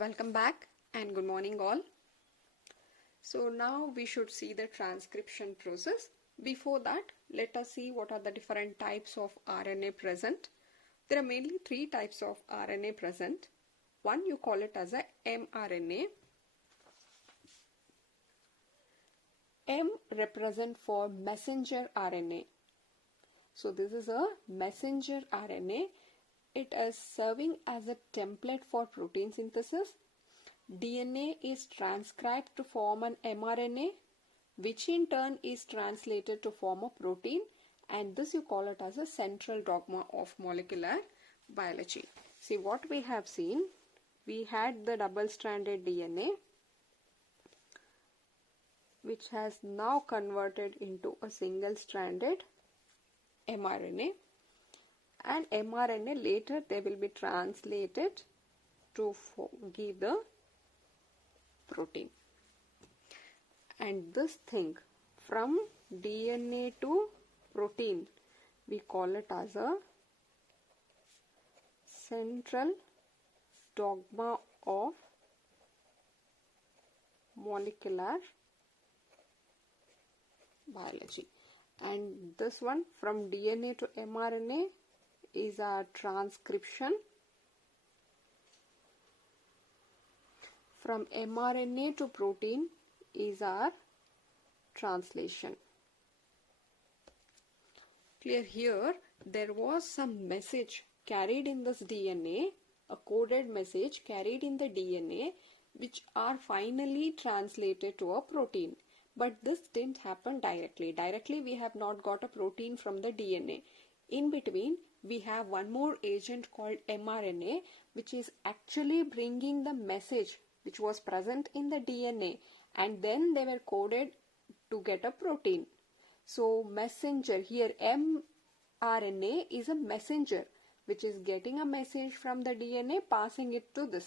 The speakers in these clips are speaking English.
Welcome back and good morning all. So now we should see the transcription process. Before that, let us see what are the different types of RNA present. There are mainly three types of RNA present. One you call it as a mRNA. M represent for messenger RNA. So this is a messenger RNA. It is serving as a template for protein synthesis. DNA is transcribed to form an mRNA, which in turn is translated to form a protein, and this you call it as a central dogma of molecular biology. See what we have seen. We had the double-stranded DNA, which has now converted into a single-stranded mRNA, and mRNA later they will be translated to give the protein. And this thing from DNA to protein, we call it as a central dogma of molecular biology. And this one from DNA to mRNA is our transcription. From mRNA to protein is our translation. Clear? Here there was some message carried in this DNA, a coded message carried in the DNA, which are finally translated to a protein. But this didn't happen directly. Directly we have not got a protein from the DNA. In between we have one more agent called mRNA, which is actually bringing the message which was present in the DNA, and then they were coded to get a protein. So messenger, here mRNA is a messenger which is getting a message from the DNA, passing it to this.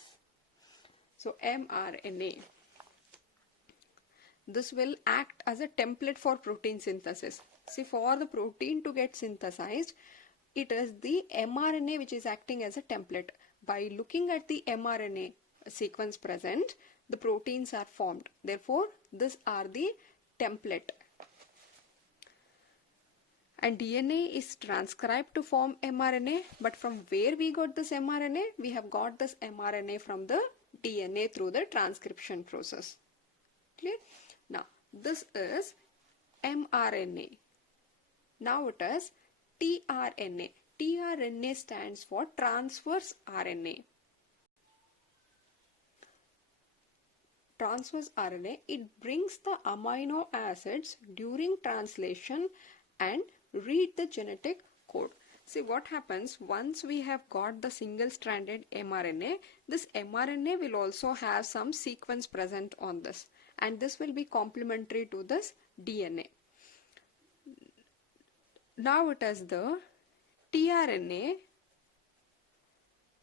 So mRNA. This will act as a template for protein synthesis. See, for the protein to get synthesized, it is the mRNA which is acting as a template. By looking at the mRNA sequence present, the proteins are formed. Therefore, these are the template. And DNA is transcribed to form mRNA, but from where we got this mRNA? We have got this mRNA from the DNA through the transcription process. Clear? Now, this is mRNA. Now it is tRNA. tRNA stands for transverse RNA. Transverse RNA, it brings the amino acids during translation and read the genetic code. See what happens once we have got the single-stranded mRNA. This mRNA will also have some sequence present on this, and this will be complementary to this DNA. Now it is the tRNA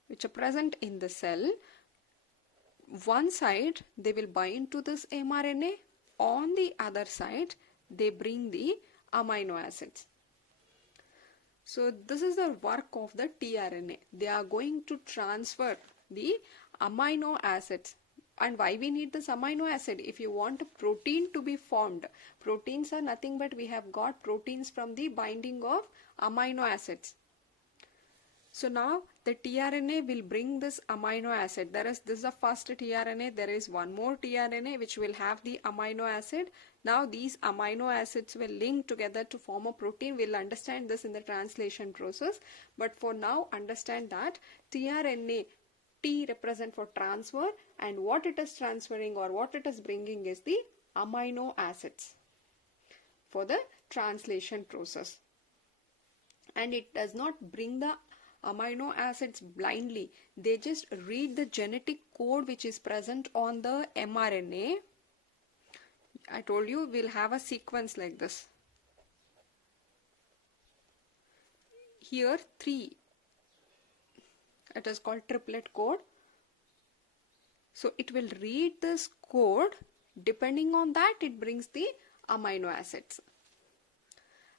which are present in the cell. One side they will bind to this mRNA, on the other side they bring the amino acids. So this is the work of the tRNA. They are going to transfer the amino acids. And why we need this amino acid? If you want a protein to be formed, proteins are nothing but we have got proteins from the binding of amino acids. So now the tRNA will bring this amino acid. This is the first tRNA. There is one more tRNA which will have the amino acid. Now these amino acids will link together to form a protein. We'll understand this in the translation process. But for now, understand that tRNA, T represent for transfer, and what it is transferring or what it is bringing is the amino acids for the translation process. And it does not bring the amino acids blindly. They just read the genetic code which is present on the mRNA. I told you we'll have a sequence like this. Here 3. It is called triplet code. So it will read this code. Depending on that, it brings the amino acids.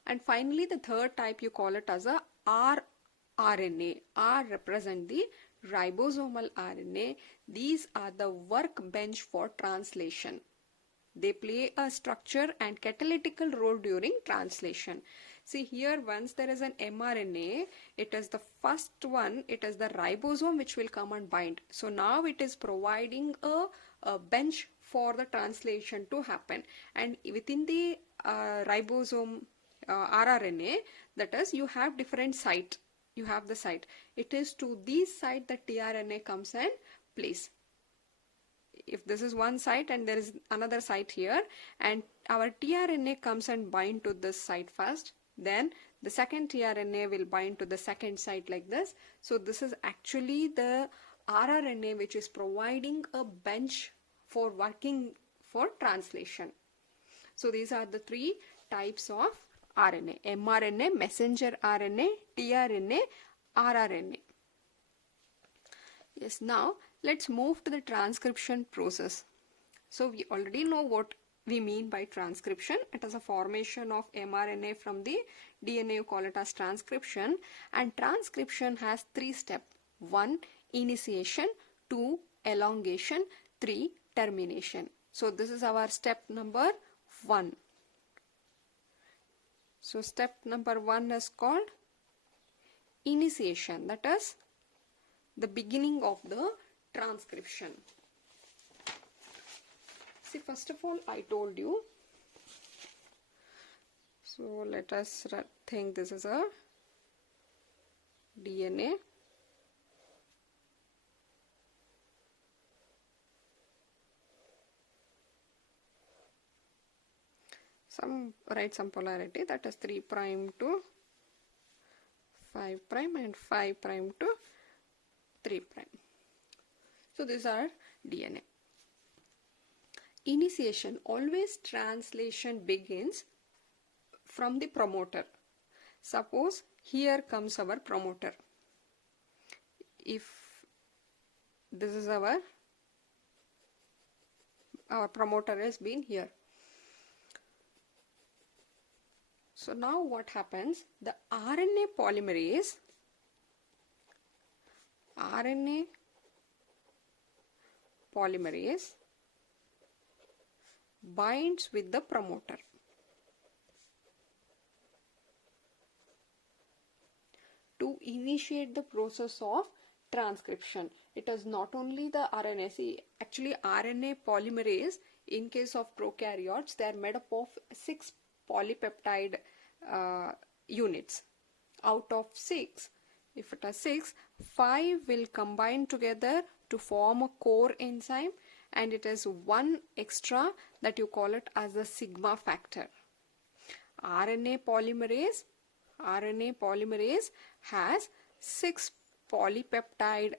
And finally, the third type you call it as a rRNA. R represent the ribosomal RNA, these are the workbench for translation. They play a structure and catalytical role during translation. See here, once there is an mRNA, it is the first one, it is the ribosome which will come and bind. So now it is providing a bench for the translation to happen. And within the ribosome rRNA, that is, you have different site. You have the site. It is to these site that tRNA comes and place. If this is one site and there is another site here, and our tRNA comes and bind to this site first, then the second tRNA will bind to the second site like this. So this is actually the rRNA which is providing a bench for working for translation. So these are the three types of RNA: mRNA, messenger RNA, tRNA, rRNA. Yes, now let's move to the transcription process. So we already know what we mean by transcription. It is a formation of mRNA from the DNA. You call it as transcription. And transcription has three steps. 1. Initiation. 2. Elongation. 3. Termination. So this is our step number 1. So step number 1 is called initiation. That is the beginning of the transcription. See, first of all, I told you. So let us think this is a DNA. Write some polarity, that is 3' to 5' and 5' to 3'. So these are DNA. Initiation, always translation begins from the promoter. Suppose here comes our promoter. If this is our promoter has been here. So now what happens? The RNA polymerase binds with the promoter. To initiate the process of transcription. It is not only the RNA. See, actually RNA polymerase, in case of prokaryotes, they are made up of 6 polypeptide units. Out of 6, if it is 6, 5 will combine together to form a core enzyme, and it is 1 extra that you call it as the sigma factor. RNA polymerase has 6 polypeptide.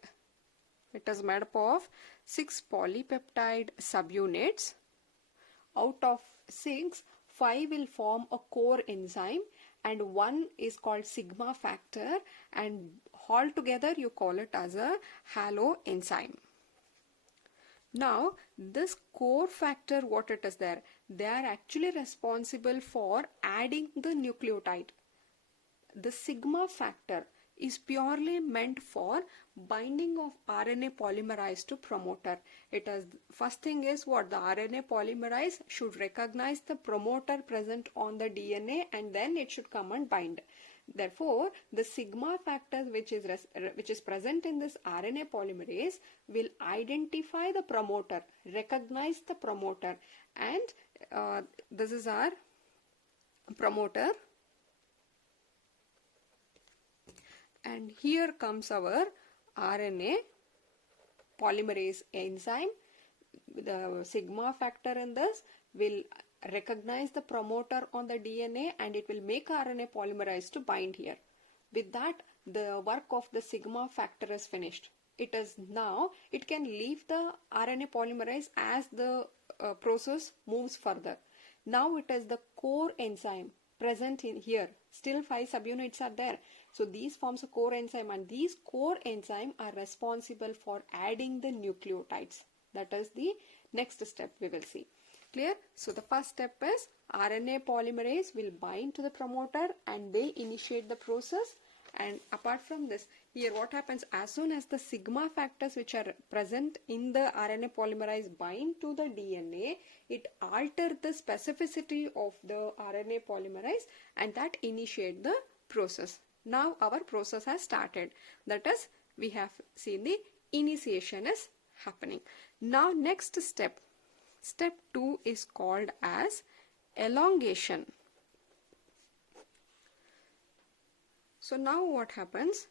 It is made up of 6 polypeptide subunits. Out of 6, 5 will form a core enzyme and 1 is called sigma factor, and all together you call it as a halo enzyme. Now this core factor, what it is there? They are actually responsible for adding the nucleotide. The sigma factor is purely meant for binding of RNA polymerase to promoter. It is, first thing is what? The RNA polymerase should recognize the promoter present on the DNA and then it should come and bind. Therefore, the sigma factor which is present in this RNA polymerase will identify the promoter, recognize the promoter, and this is our promoter. And here comes our RNA polymerase enzyme. The sigma factor in this will recognize the promoter on the DNA and it will make RNA polymerase to bind here. With that, the work of the sigma factor is finished. It is now, it can leave the RNA polymerase as the process moves further. Now it is the core enzyme present in here. Still 5 subunits are there. So these forms a core enzyme, and these core enzyme are responsible for adding the nucleotides. That is the next step we will see. Clear? So the first step is RNA polymerase will bind to the promoter and they initiate the process. And apart from this, Here what happens, as soon as the sigma factors which are present in the RNA polymerase bind to the DNA, it alters the specificity of the RNA polymerase and that initiate the process. Now our process has started. That is, we have seen the initiation is happening. Now next step, step 2 is called as elongation. So now what happens?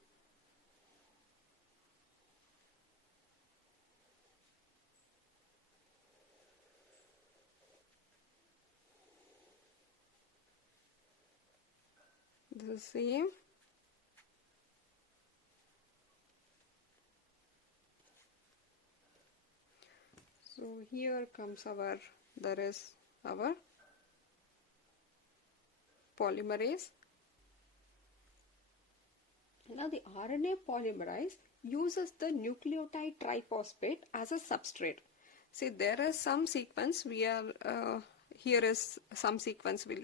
The same. So here comes our, there is our polymerase. Now the RNA polymerase uses the nucleotide triphosphate as a substrate. See, there is some sequence we are, here is some sequence will,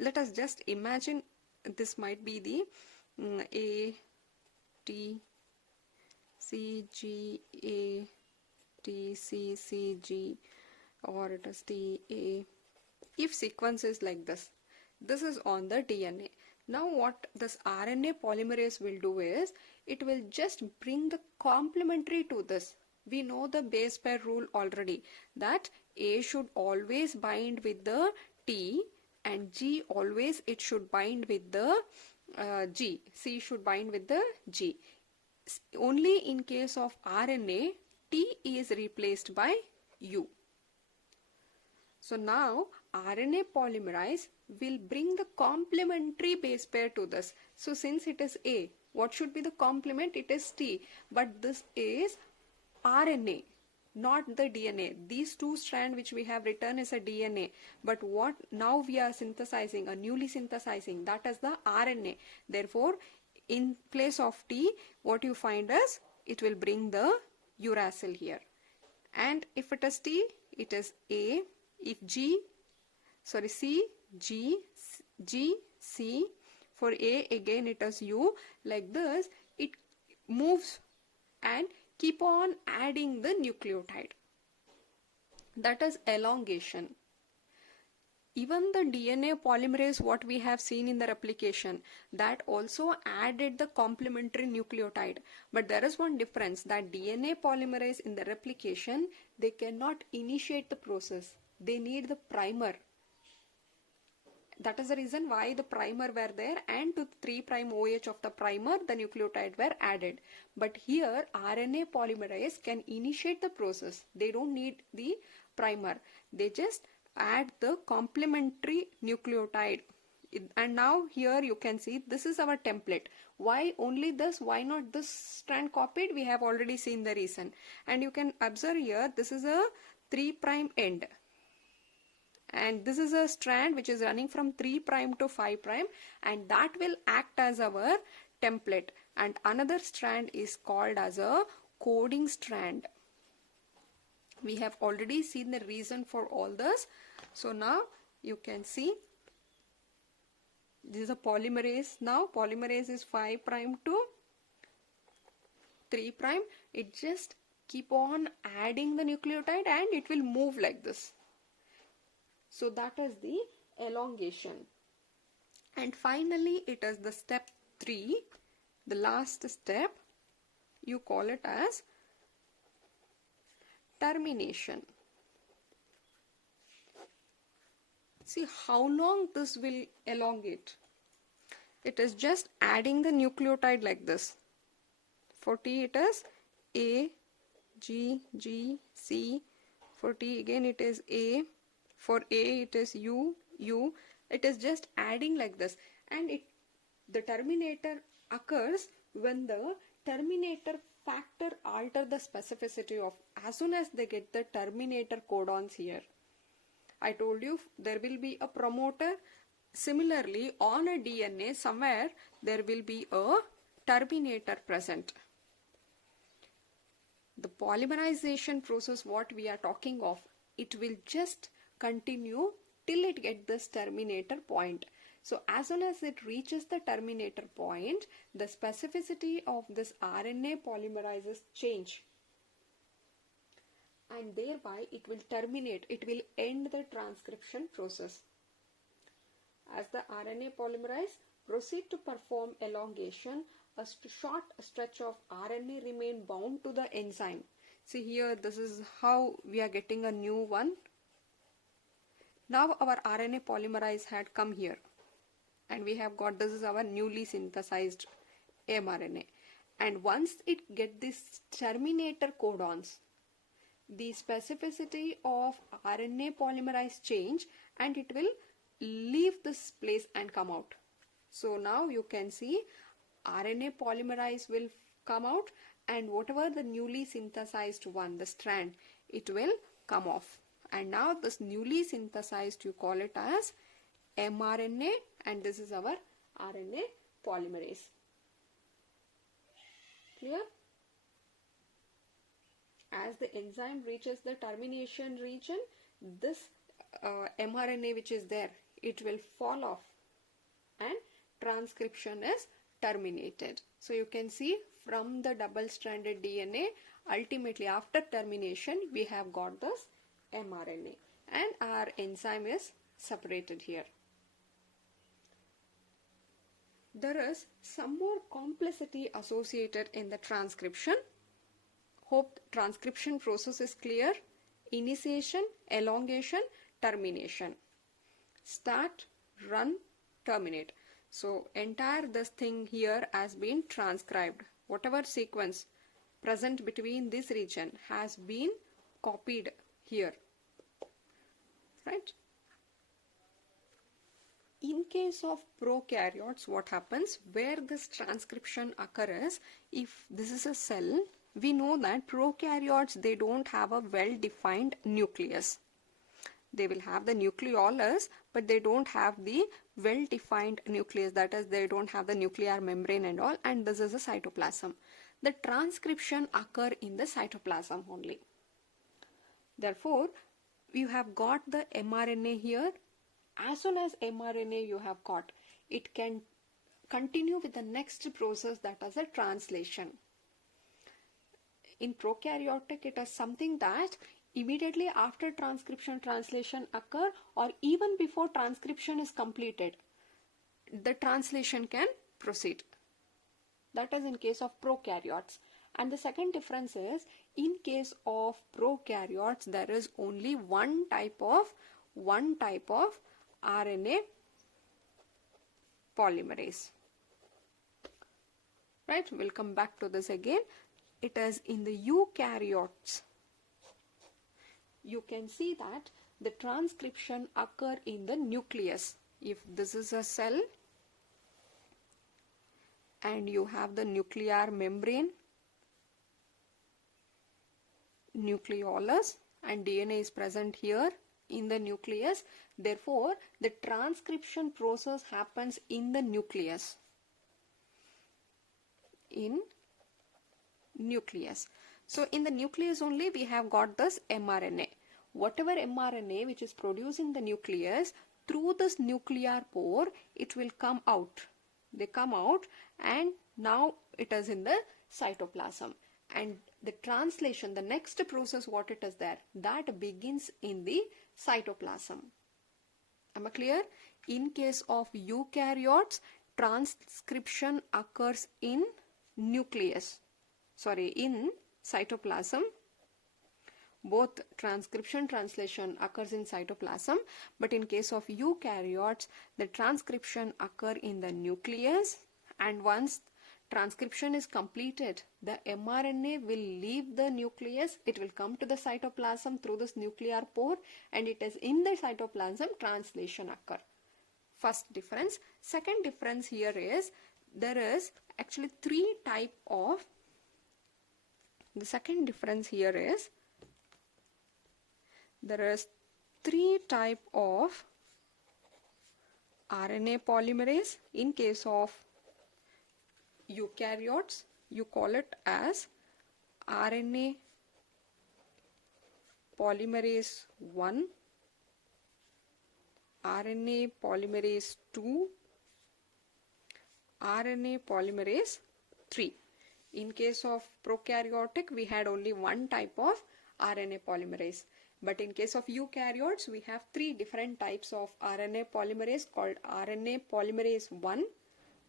let us just imagine this might be the A, T, C, G, A, T, C, C, G, or it is T, A. If sequence is like this is on the DNA. Now what this RNA polymerase will do is, it will just bring the complementary to this. We know the base pair rule already, that A should always bind with the T and G always it should bind with the G. C should bind with the G. Only in case of RNA, T is replaced by U. So now RNA polymerase will bring the complementary base pair to this. So since it is A, what should be the complement? It is T, but this is RNA, not the DNA. These two strands which we have written is a DNA, but what now we are synthesizing, a newly synthesizing, that is the RNA. Therefore, in place of T, what you find is, it will bring the uracil here. And if it is T, it is A. If C, G, C, for A again it is U. Like this, it moves and keep on adding the nucleotide. That is elongation. Even the DNA polymerase, what we have seen in the replication, that also added the complementary nucleotide. But there is one difference, that DNA polymerase in the replication, they cannot initiate the process. They need the primer. That is the reason why the primer were there, and to 3' OH of the primer the nucleotide were added. But here RNA polymerase can initiate the process. They don't need the primer. They just add the complementary nucleotide. And now here you can see this is our template. Why only this? Why not this strand copied? We have already seen the reason. And you can observe here, this is a 3' end. And this is a strand which is running from 3' to 5', and that will act as our template. And another strand is called as a coding strand. We have already seen the reason for all this. So now you can see this is a polymerase. Now polymerase is 5' to 3'. It just keep on adding the nucleotide and it will move like this. So that is the elongation. And finally it is the step 3, the last step. You call it as termination. See how long this will elongate. It is just adding the nucleotide like this. For T it is A, G, G, C. For T again it is A. For A it is U, U. It is just adding like this. And the terminator occurs when the terminator factor alter the specificity of, as soon as they get the terminator codons here. I told you there will be a promoter. Similarly, on a DNA somewhere there will be a terminator present. The polymerization process what we are talking of, it will just continue till it get this terminator point. So as soon as it reaches the terminator point, the specificity of this RNA polymerases change, and thereby it will terminate, it will end the transcription process. As the RNA polymerase proceed to perform elongation, a short stretch of RNA remain bound to the enzyme. See here, this is how we are getting a new one. Now our RNA polymerase had come here, and we have got, this is our newly synthesized mRNA. And once it get this terminator codons, the specificity of RNA polymerase change, and it will leave this place and come out. So now you can see RNA polymerase will come out, and whatever the newly synthesized one, the strand, it will come off. And now this newly synthesized, you call it as mRNA, and this is our RNA polymerase. Clear? As the enzyme reaches the termination region, this mRNA which is there, it will fall off and transcription is terminated. So you can see from the double-stranded DNA, ultimately after termination, we have got this mRNA, and our enzyme is separated here. There is some more complexity associated in the transcription. Hope transcription process is clear. Initiation, elongation, termination. Start, run, terminate. So entire this thing here has been transcribed. Whatever sequence present between this region has been copied here. Right? In case of prokaryotes, what happens? Where this transcription occurs, if this is a cell, we know that prokaryotes, they don't have a well-defined nucleus. They will have the nucleolus, but they don't have the well-defined nucleus. That is, they don't have the nuclear membrane and all, and this is a cytoplasm. The transcription occur in the cytoplasm only. Therefore, you have got the mRNA here. As soon as mRNA you have got, it can continue with the next process, that is a translation. In prokaryotic, it is something that immediately after transcription, translation occur, or even before transcription is completed, the translation can proceed. That is in case of prokaryotes. And the second difference is, in case of prokaryotes, there is only one type of RNA polymerase. Right? We'll come back to this again. It is in the eukaryotes. You can see that the transcription occur in the nucleus. If this is a cell and you have the nuclear membrane, nucleolus, and DNA is present here in the nucleus, therefore the transcription process happens in the nucleus. So in the nucleus only we have got this mRNA. Whatever mRNA which is produced in the nucleus, through this nuclear pore, it will come out. They come out, and now it is in the cytoplasm. And the translation, the next process what it is there, that begins in the cytoplasm. Am I clear? In case of eukaryotes, transcription occurs in in cytoplasm. Both transcription, translation occurs in cytoplasm, but in case of eukaryotes, the transcription occur in the nucleus, and once transcription is completed, the mRNA will leave the nucleus, it will come to the cytoplasm through this nuclear pore, and it is in the cytoplasm translation occur. First difference. Second difference here is, there is actually three type of, the second difference here is, there is three type of RNA polymerase. In case of eukaryotes, you call it as RNA polymerase 1, RNA polymerase 2, RNA polymerase 3. In case of prokaryotic, we had only one type of RNA polymerase. But in case of eukaryotes, we have three different types of RNA polymerase called RNA polymerase 1,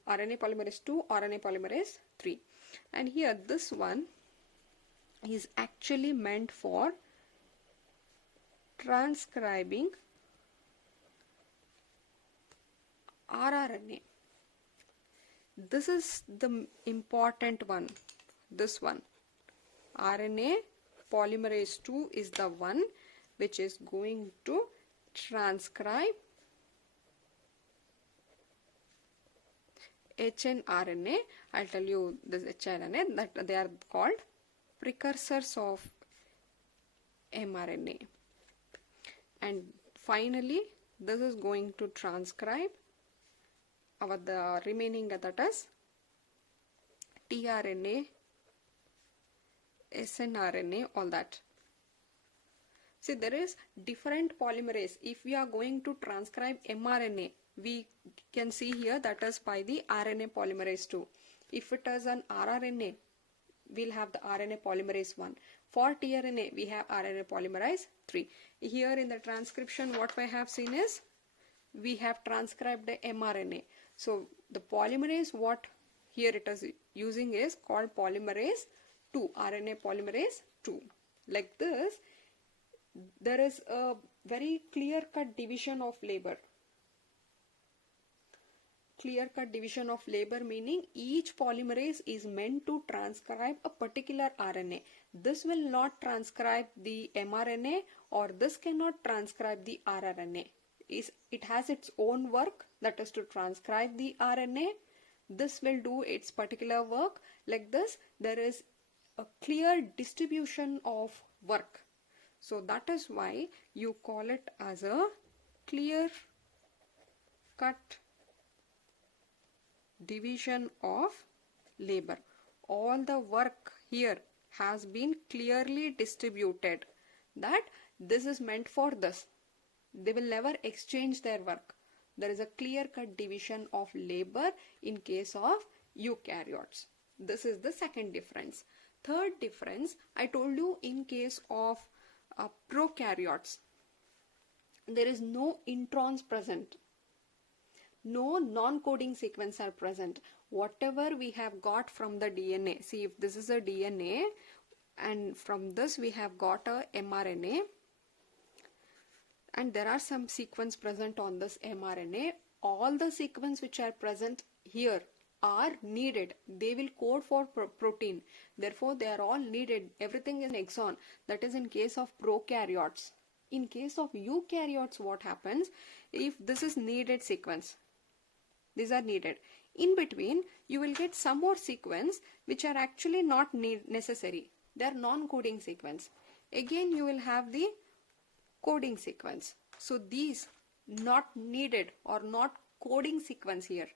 RNA polymerase 2, RNA polymerase 3. And here this one is actually meant for transcribing rRNA. This is the important one, this one. RNA polymerase 2 is the one which is going to transcribe hnRNA. I'll tell you this hnRNA, that they are called precursors of mRNA. And finally, this is going to transcribe the remaining, that is tRNA, snRNA, all that. See, there is different polymerase. If we are going to transcribe mRNA, we can see here that is by the RNA polymerase 2. If it is an rRNA, we'll have the RNA polymerase 1. For tRNA, we have RNA polymerase 3. Here in the transcription, what we have seen is we have transcribed the mRNA. So the polymerase what here it is using is called polymerase 2, RNA polymerase 2. Like this, there is a very clear-cut division of labor. Clear-cut division of labor meaning each polymerase is meant to transcribe a particular RNA. This will not transcribe the mRNA, or this cannot transcribe the rRNA. It has its own work, that is to transcribe the RNA. This will do its particular work. Like this, there is a clear distribution of work. So that is why you call it as a clear cut division of labor. All the work here has been clearly distributed, that this is meant for this. They will never exchange their work. There is a clear-cut division of labor in case of eukaryotes. This is the second difference. Third difference, I told you in case of prokaryotes, there is no introns present. No non-coding sequence are present. Whatever we have got from the DNA, see if this is a DNA and from this we have got a mRNA, and there are some sequence present on this mRNA. All the sequence which are present here are needed. They will code for protein. Therefore, they are all needed. Everything is an exon. That is in case of prokaryotes. In case of eukaryotes, what happens? If this is needed sequence, these are needed. In between, you will get some more sequence which are actually not necessary. They are non-coding sequence. Again, you will have the coding sequence. So these not needed or not coding sequence here.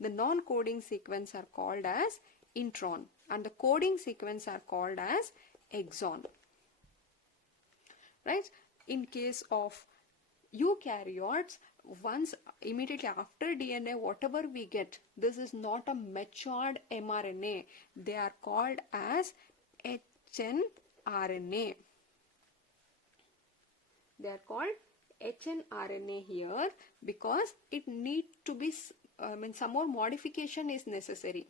The non-coding sequence are called as intron and the coding sequence are called as exon. Right? In case of eukaryotes, once immediately after DNA, whatever we get, this is not a matured mRNA. They are called as hnRNA. They are called hnRNA here because it needs to be, some more modification is necessary.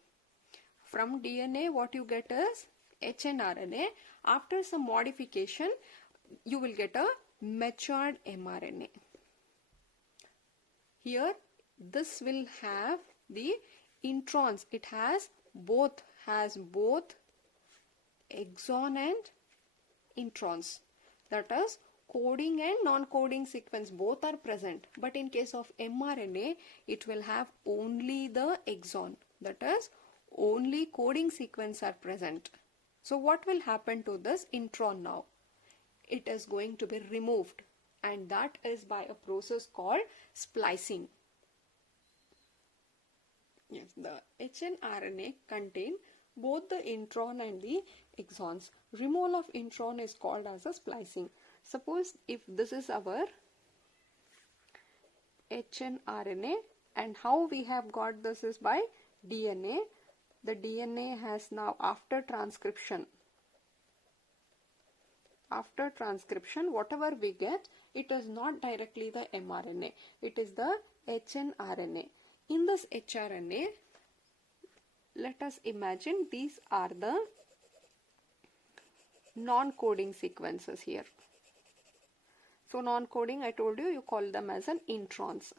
From DNA, what you get is hnRNA. After some modification, you will get a matured mRNA. Here, this will have the introns. It has both exon and introns. That is, coding and non-coding sequence both are present. But in case of mRNA, it will have only the exon. That is, only coding sequence are present. So what will happen to this intron now? It is going to be removed, and that is by a process called splicing. Yes, the hnRNA contain both the intron and the exons. Removal of intron is called as a splicing. Suppose if this is our hnRNA, and how we have got this is by DNA. The DNA has now after transcription, whatever we get, it is not directly the mRNA, it is the hnRNA. In this hnRNA, let us imagine these are the non-coding sequences here. So non-coding, I told you, you call them as an introns.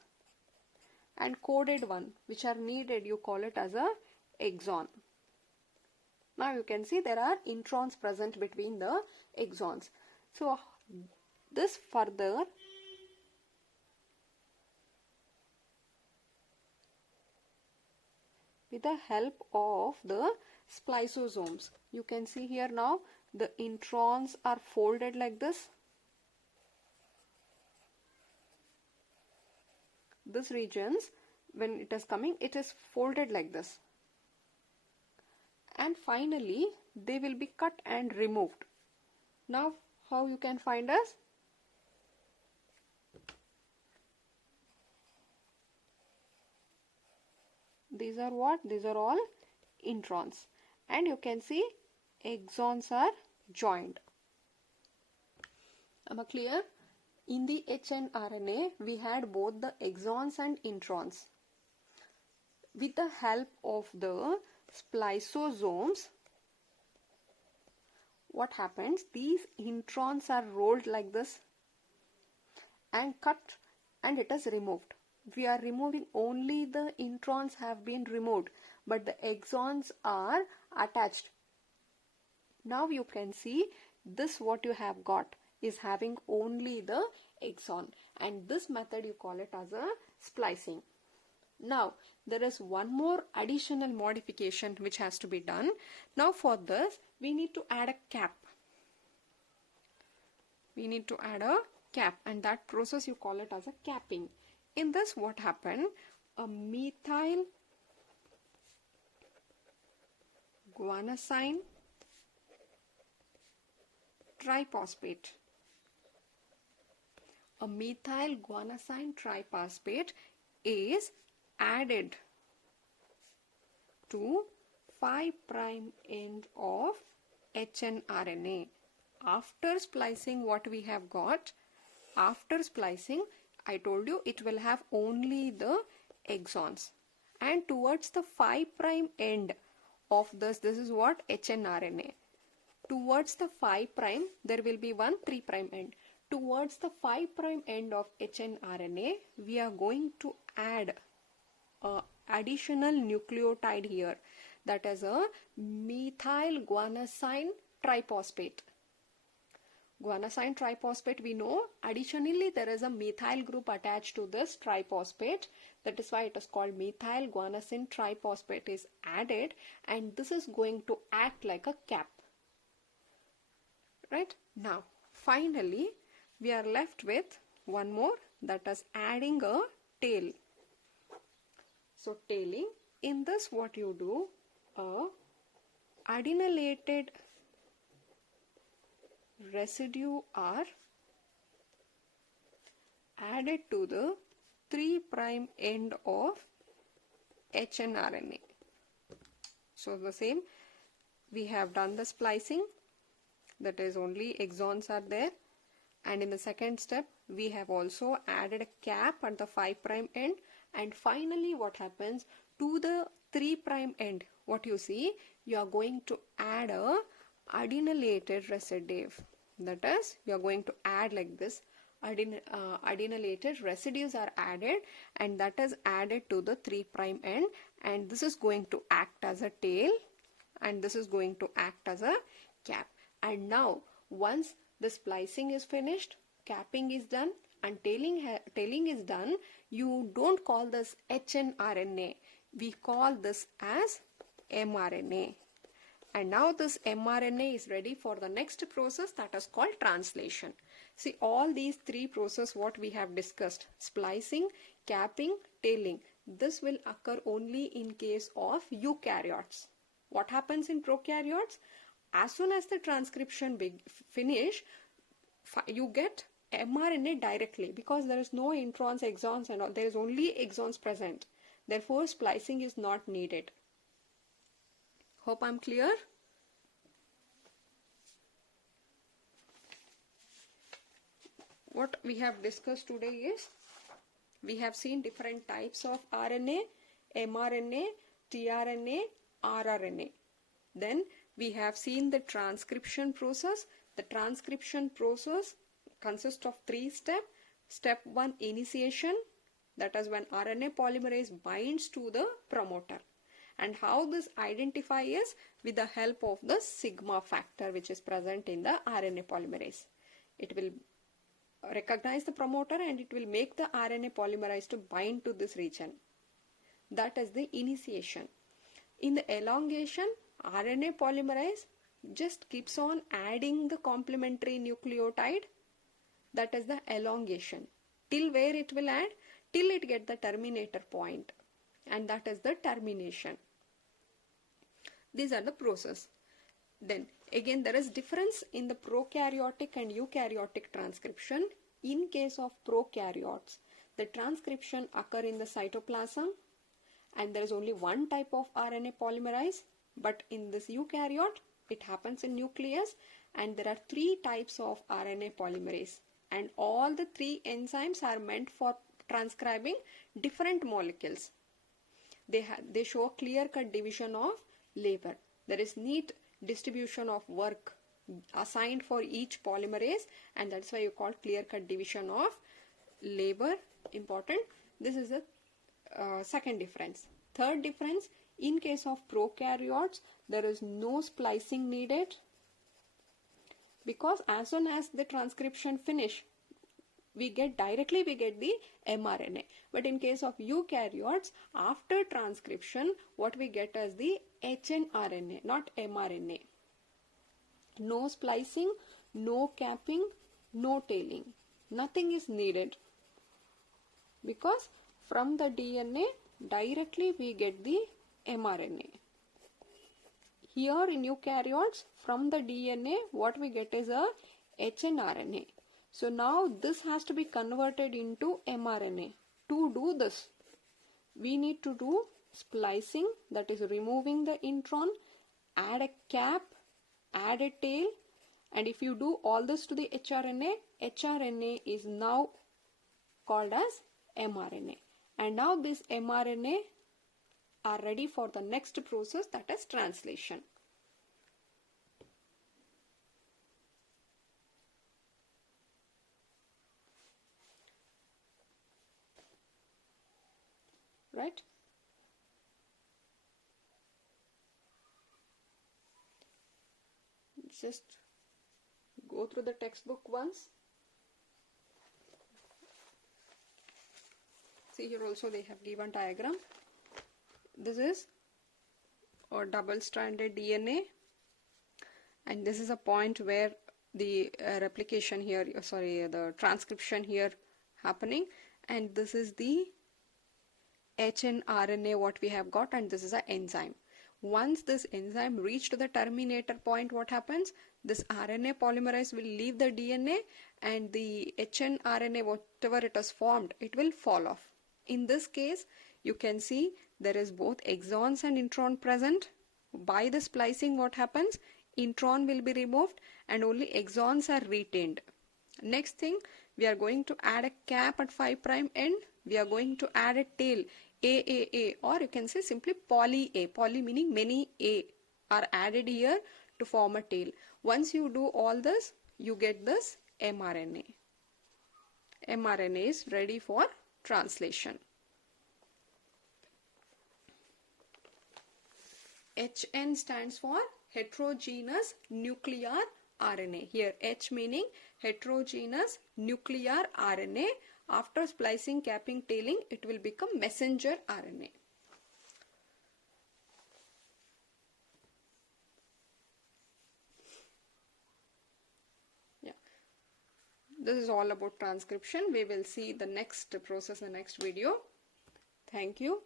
And coded one, which are needed, you call it as a exon. Now you can see there are introns present between the exons. So this further with the help of the spliceosomes. You can see here now the introns are folded like this. This regions, when it is coming, it is folded like this. And finally, they will be cut and removed. Now, how you can find us? These are what? These are all introns. And you can see exons are joined. Am I clear? In the hnRNA, we had both the exons and introns. With the help of the spliceosomes, what happens? These introns are rolled like this and cut, and it is removed. We are removing only the introns have been removed, but the exons are attached. Now you can see this what you have got is having only the exon, and this method you call it as a splicing. Now there is one more additional modification which has to be done. Now for this we need to add a cap. And that process you call it as a capping. In this what happened? A methyl guanosine triphosphate. A methyl guanosine triphosphate is added to 5' end of hnRNA. After splicing, what we have got? After splicing, I told you it will have only the exons. And towards the 5' end of this is what? hnRNA. Towards the 5', there will be one 3' end. Towards the 5' end of hnRNA, we are going to add a additional nucleotide here, that is a methyl guanosine triphosphate. Guanosine triphosphate we know, additionally there is a methyl group attached to this triphosphate, that is why it is called methyl guanosine triphosphate is added, and this is going to act like a cap. Right? Now finally we are left with one more, that is adding a tail. So tailing, in this what you do, a adenylated residue are added to the 3' end of hnRNA. So the same, we have done the splicing, that is only exons are there, and in the second step we have also added a cap at the 5' end, and finally what happens? To the 3' end, what you see, you are going to add a adenylated residue. That is, you are going to add like this, adenylated residues are added, and that is added to the 3' end, and this is going to act as a tail, and this is going to act as a cap. And now once the splicing is finished, capping is done, and tailing is done, you don't call this hnRNA, we call this as mRNA. And now this mRNA is ready for the next process, that is called translation. See, all these three processes what we have discussed, splicing, capping, tailing, this will occur only in case of eukaryotes. What happens in prokaryotes? As soon as the transcription finish, you get mRNA directly, because there is no introns, exons and all. There is only exons present. Therefore, splicing is not needed. Hope I'm clear. What we have discussed today is, we have seen different types of RNA, mRNA, tRNA, rRNA. Then we have seen the transcription process. The transcription process consists of 3 steps. Step 1, initiation, that is when RNA polymerase binds to the promoter. And how this identify is with the help of the sigma factor which is present in the RNA polymerase. It will recognize the promoter and it will make the RNA polymerase to bind to this region. That is the initiation. In the elongation, RNA polymerase just keeps on adding the complementary nucleotide. That is the elongation. Till where it will add? Till it get the terminator point, and that is the termination. These are the process. Then again, there is difference in the prokaryotic and eukaryotic transcription. In case of prokaryotes, the transcription occur in the cytoplasm and there is only one type of RNA polymerase. But in this eukaryote, it happens in nucleus, and there are 3 types of RNA polymerase, and all the 3 enzymes are meant for transcribing different molecules. They show clear-cut division of labor. There is neat distribution of work assigned for each polymerase, and that's why you call clear-cut division of labor important. This is the second difference. Third difference, in case of prokaryotes, there is no splicing needed, because as soon as the transcription finish, we get the mRNA. But in case of eukaryotes, after transcription, what we get is the hnRNA, not mRNA. No splicing, no capping, no tailing. Nothing is needed, because from the DNA directly we get the mRNA. Here in eukaryotes, from the DNA, what we get is a hnRNA. So now this has to be converted into mRNA. To do this, we need to do splicing, that is removing the intron, add a cap, add a tail, and if you do all this to the hrNA is now called as mRNA. And now this mRNA are ready for the next process, that is translation. Right? Just go through the textbook once. See, here also they have given diagram. This is a double-stranded DNA, and this is a point where the replication here, the transcription here happening, and this is the hnRNA what we have got, and this is an enzyme. Once this enzyme reached the terminator point, what happens? This RNA polymerase will leave the DNA, and the hnRNA, whatever it has formed, it will fall off. In this case, you can see there is both exons and intron present. By the splicing, what happens? Intron will be removed and only exons are retained. Next thing, we are going to add a cap at 5' end. We are going to add a tail, AAA, or you can say simply poly A. Poly meaning many A are added here to form a tail. Once you do all this, you get this mRNA. mRNA is ready for translation. HN stands for heterogeneous nuclear RNA. Here H meaning heterogeneous nuclear RNA. After splicing, capping, tailing, it will become messenger RNA. Yeah. This is all about transcription. We will see the next process in the next video. Thank you.